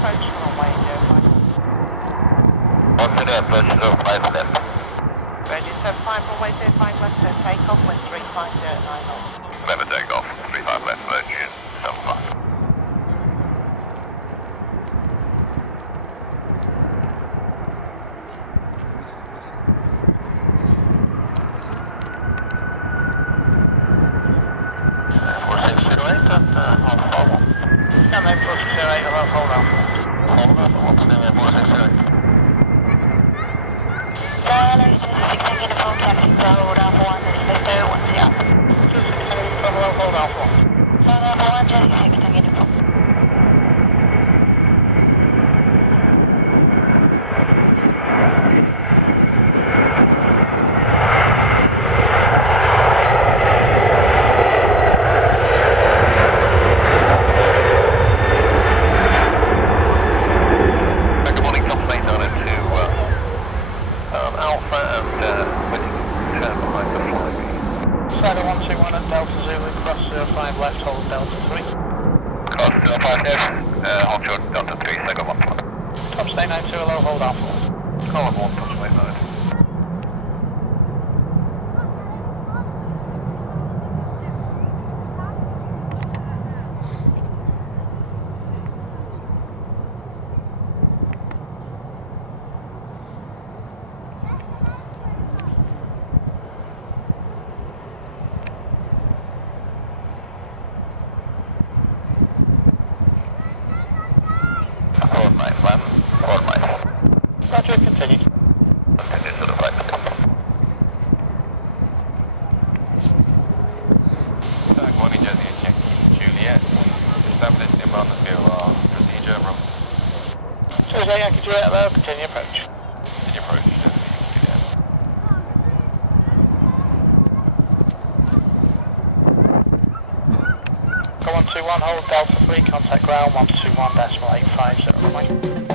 approach runway 05. On to the approach 05 left. Ready to 5 runway 05 left, so take off with 35090. Remember take off, 35 left, Virgin 75. Stand there, 4608, hold on. Hold on, what's the name of 4608? Dial 16 uniform, taxi, hold on for 1, this is 1, yeah. 2608, hold on for 1. Hold on for 1, Jetty 16 uniform. Slider 121 at Delta Zulu, cross 05 left, hold Delta 3. Cross 05 left, hold short Delta 3, second 1 4. Top stay 92, low, hold on 4. Column 1, top stay 9. Hold 9, plan, hold 9. Roger, continue. Continue to the right. Tag 1 in Jersey, Juliet. Establish the amount of fuel, procedure from... Tuesday, Yankee Juliet, low, continue approach. Continue approach, Jersey, Juliet. Go 121, hold Delta 3, contact ground 121.850 runway.